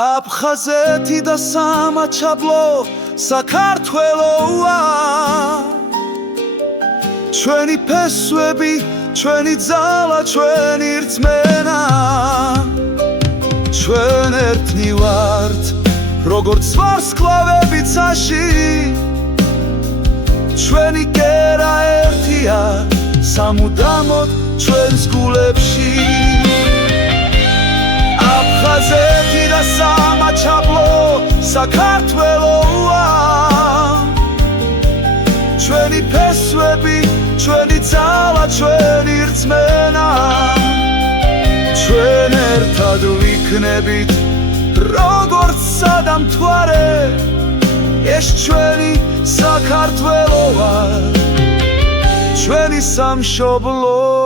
აფხაზეთი და სამაჩაბლო საქართველოა ჩვენი ფესვები ჩვენი ძალა ჩვენი რწმენა ჩვენ ერთნი ვართ როგორც ვარსკვლავები ცაში ჩვენი კერა ერთია სამუდამოდ ჩვენს გულებში აფხაზეთი და სამაჩაბლო საქართველოა ჩვენი ფესვები ჩვენი ძალა ჩვენი რწმენა ჩვენ ერთად ვიქნებით როგორც სადამთვარე ეს ჩვენი საქართველოა ჩვენი სამშობლო